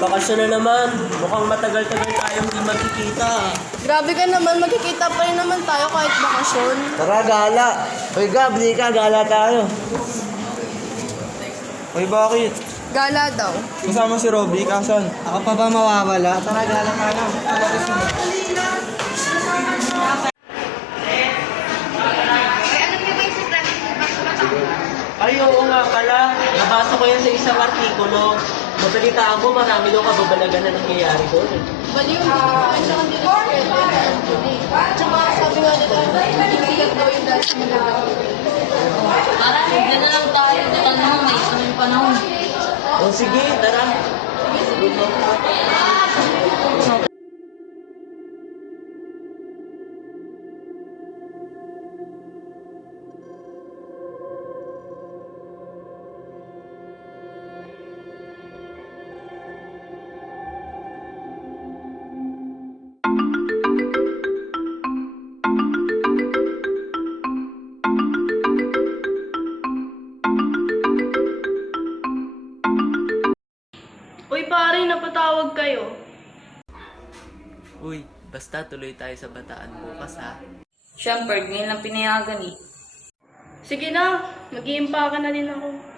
Bakasyon na naman. Mukhang matagal-tagal tayong hindi magkikita. Grabe ka naman, magkikita pa rin naman tayo kahit bakasyon. Tara, gala. Uy, Gab, di ka, gala tayo. Uy, bakit? Gala daw. Kasama si Robby, kasan? Ako pa ba mawawala? Tara, gala tayo. Ay, oo nga pala. Nabasa ko yan sa isang artikulo. Mabalitaan ko, marami daw kababalagan na nangyayari doon. Baliw, ay siya kanila sa kaya. Tsaka sabi nga nila, yung sikat daw yung dahil sa magagawa. Parang hindi na lang tayo. Total naman, may isang panahon. O sige, tara. Uy pare, napatawag kayo. Uy, basta tuloy tayo sa Bataan bukas ha. Siyempre, ngayon lang pinayagan eh. Sige na, mag-iimpaka na din ako.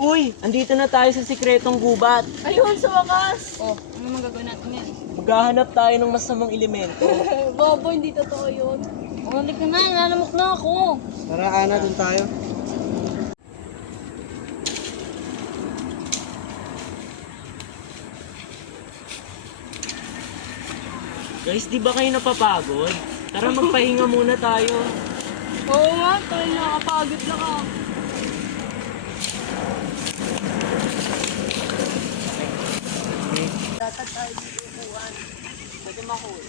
Uy, andito na tayo sa sikretong gubat. Ayun, sa wakas. Oh, ano magagawin natin yan? Maghahanap tayo ng masamang elemento. Bobo, hindi totoo yun. Ulit ka na, nalamok na ako. Tara, Ana, dun tayo. Guys, di ba kayo napapagod? Tara magpahinga muna tayo. Oo nga, tayo nakakapagod na ka. Dapat tayo dito upuan. Pwede makul.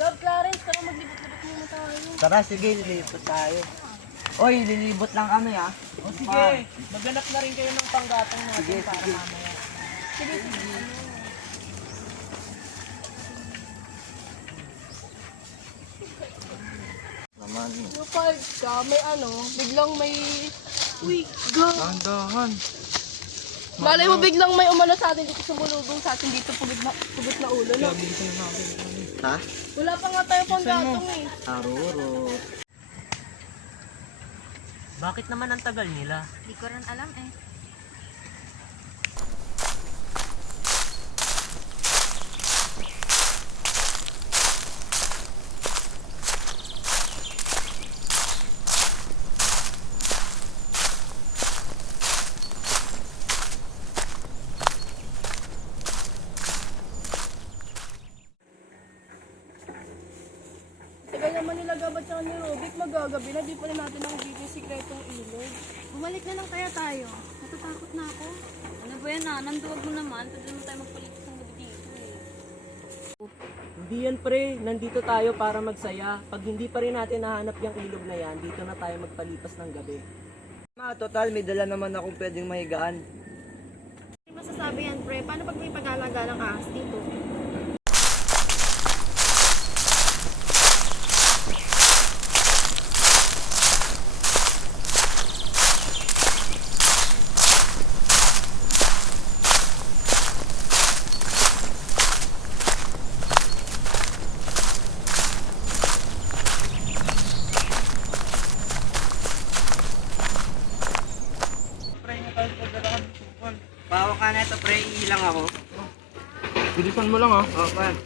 Love Clarence, tara maglibot-libot muna tayo. Tara, sige, lilibot tayo. Oy, lilibot lang kami, ha? O sige, maghanap na rin kayo ng panggatong natin Sige, para sige. mamaya. Sige, sige. Naman. Kapag ka, may biglang may... Uy, gang! Dahan-dahan. Malay mo biglang may umano sa atin dito sumulubong sa atin dito pugot na ulo, no? Ha? Wala pa nga tayo panggatong eh. Aruro. Bakit naman ang tagal nila? Hindi ko rin alam eh. Tagal naman nila gabat siya ni Rubik, magagabi na, di pa rin natin nakikita yung sikretong ilog. Bumalik na lang kaya tayo. Natatakot na ako. Ano ba yan nanduwag mo naman. Pwede naman tayo magpalitis ng gabi dito eh. Hindi yan pre, nandito tayo para magsaya. Pag hindi pa rin natin nahanap yung ilog na yan, dito na tayo magpalipas ng gabi. Total, may dala naman akong pwedeng mahigaan. Hindi masasabi yan, pre. Paano pag may pagala-galang ahas dito? Bawa ka na ito, pre. Ilang ako. Bilisan mo lang ah. Oh, pan.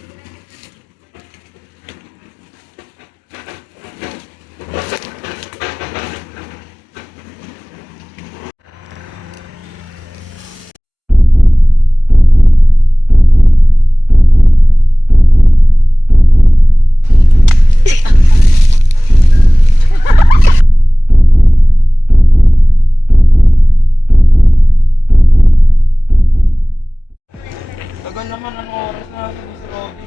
naman, anong oras na natin si Robby?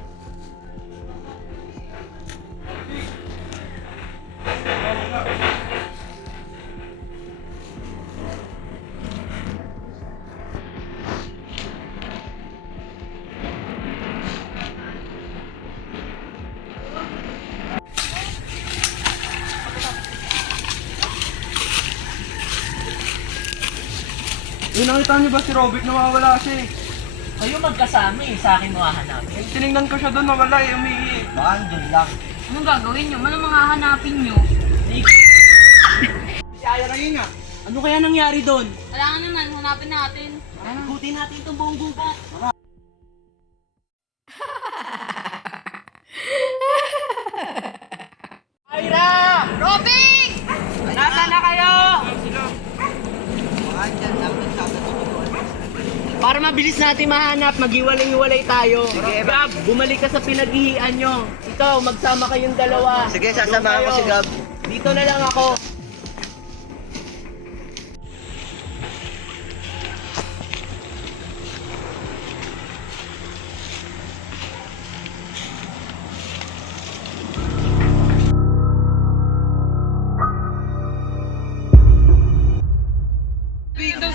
Nakita niyo ba si Robby? Nawawala siya eh. Kayo magkasama eh, sa akin mo hahanapin. Eh, tinignan ko siya doon, nawala eh, umiihi. Baka andun lang. Anong gagawin nyo? Anong mga hanapin nyo? Si Aya na yun nga. Ano kaya nangyari doon? Wala nga naman, hanapin natin. Buti natin itong buong gubat. Nasaan na kayo? Para mabilis natin mahanap, maghiwalay-hiwalay tayo. Sige. Gab, bumalik ka sa pinaghihian nyo. Ikaw, magsama kayong dalawa. Sige, sasamahan ko si Gab. Dito na lang ako.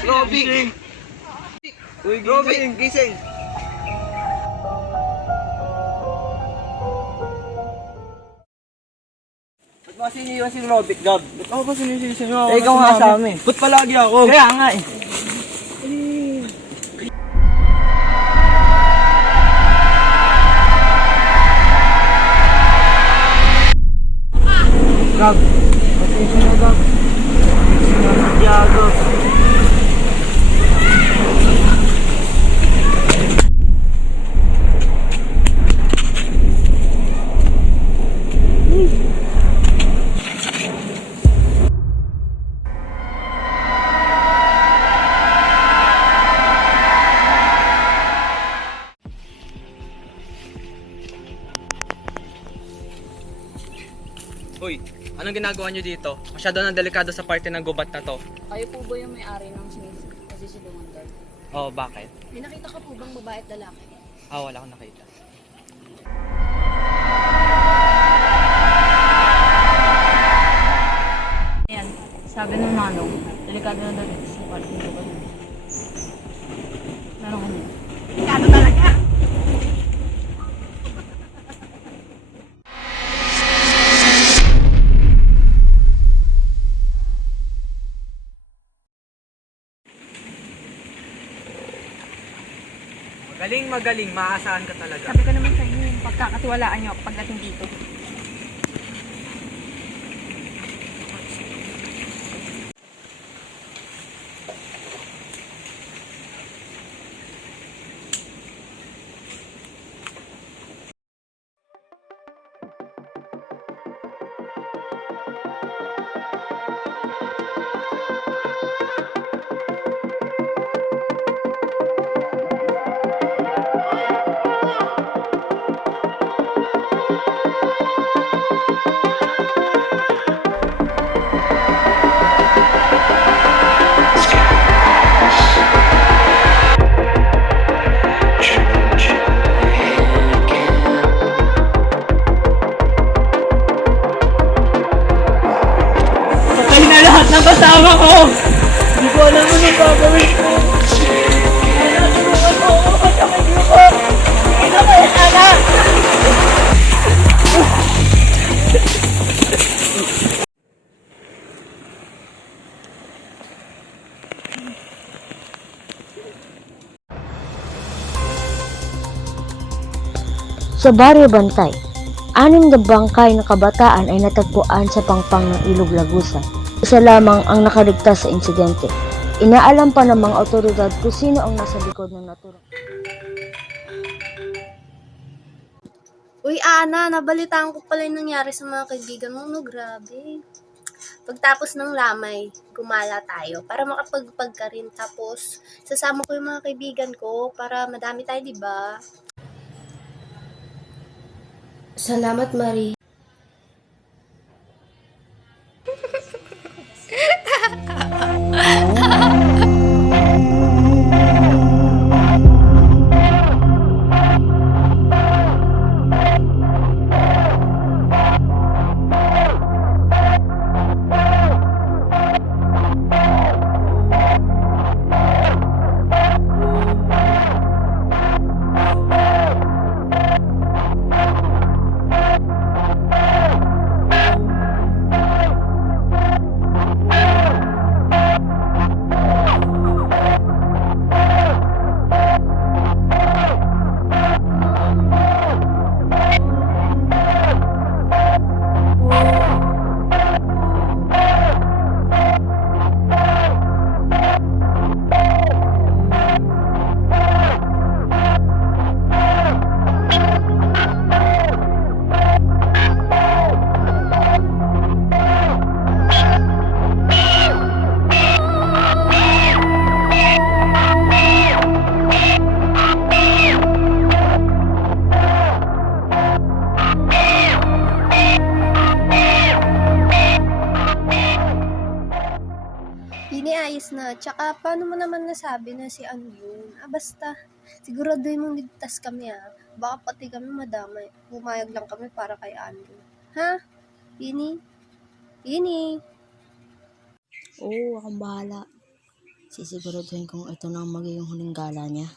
Robby! Uy, gising, gising. Ba't mo kasi iniwan si Robby, Gab? Ba't ako pa sinisisi nyo? Eh, ikaw nga kasama eh. Ba't palagi ako? Kaya nga eh. Gab, pasensya na Gab. Santiago. Uy, anong ginagawa nyo dito? Masyado na delikado sa parte ng gubat na to. Kayo po ba yung may-ari ng nasisilungan doon? Oh, bakit? May nakita ka po bang babae at lalaki? Wala akong nakita. Ayan, sabi ng nanong, delikado na daw dito sa parking lugar. Meron ko niya. Magaling, maaasahan ka talaga. Sabi ko naman sa inyo, pagkakatiwalaan niyo ako pagdating dito. Patay na lahat ng kasama ko! Hindi ko alam anong gagawin ko. Ana, tulungan mo ako! Kasakit mo ko! Ina ko yan, Ana! Sa Baryo Bantay, 6 na bangkay na kabataan ay natagpuan sa pangpang ng Ilog Lagusan. Isa lamang ang nakaligtas sa insidente. Inaalam pa ng mga otoridad kung sino ang nasa likod ng naturang. Uy, Ana, nabalitaan ko pala yung nangyari sa mga kaibigan mo. No, grabe. Pagtapos ng lamay, gumala tayo para makapagpag ka rin. Tapos, sasama ko yung mga kaibigan ko para madami tayo, di ba? Salamat, Marie. Tsaka paano mo naman nasabi na si ano yun? Basta, siguraduhin mong ligtas kami Baka pati kami madamay. Pumayag lang kami para kay Andrew. Ha? Ini? Ini? Oo, akong bahala. Sisiguraduhin kong ito na ang magiging huling gala niya.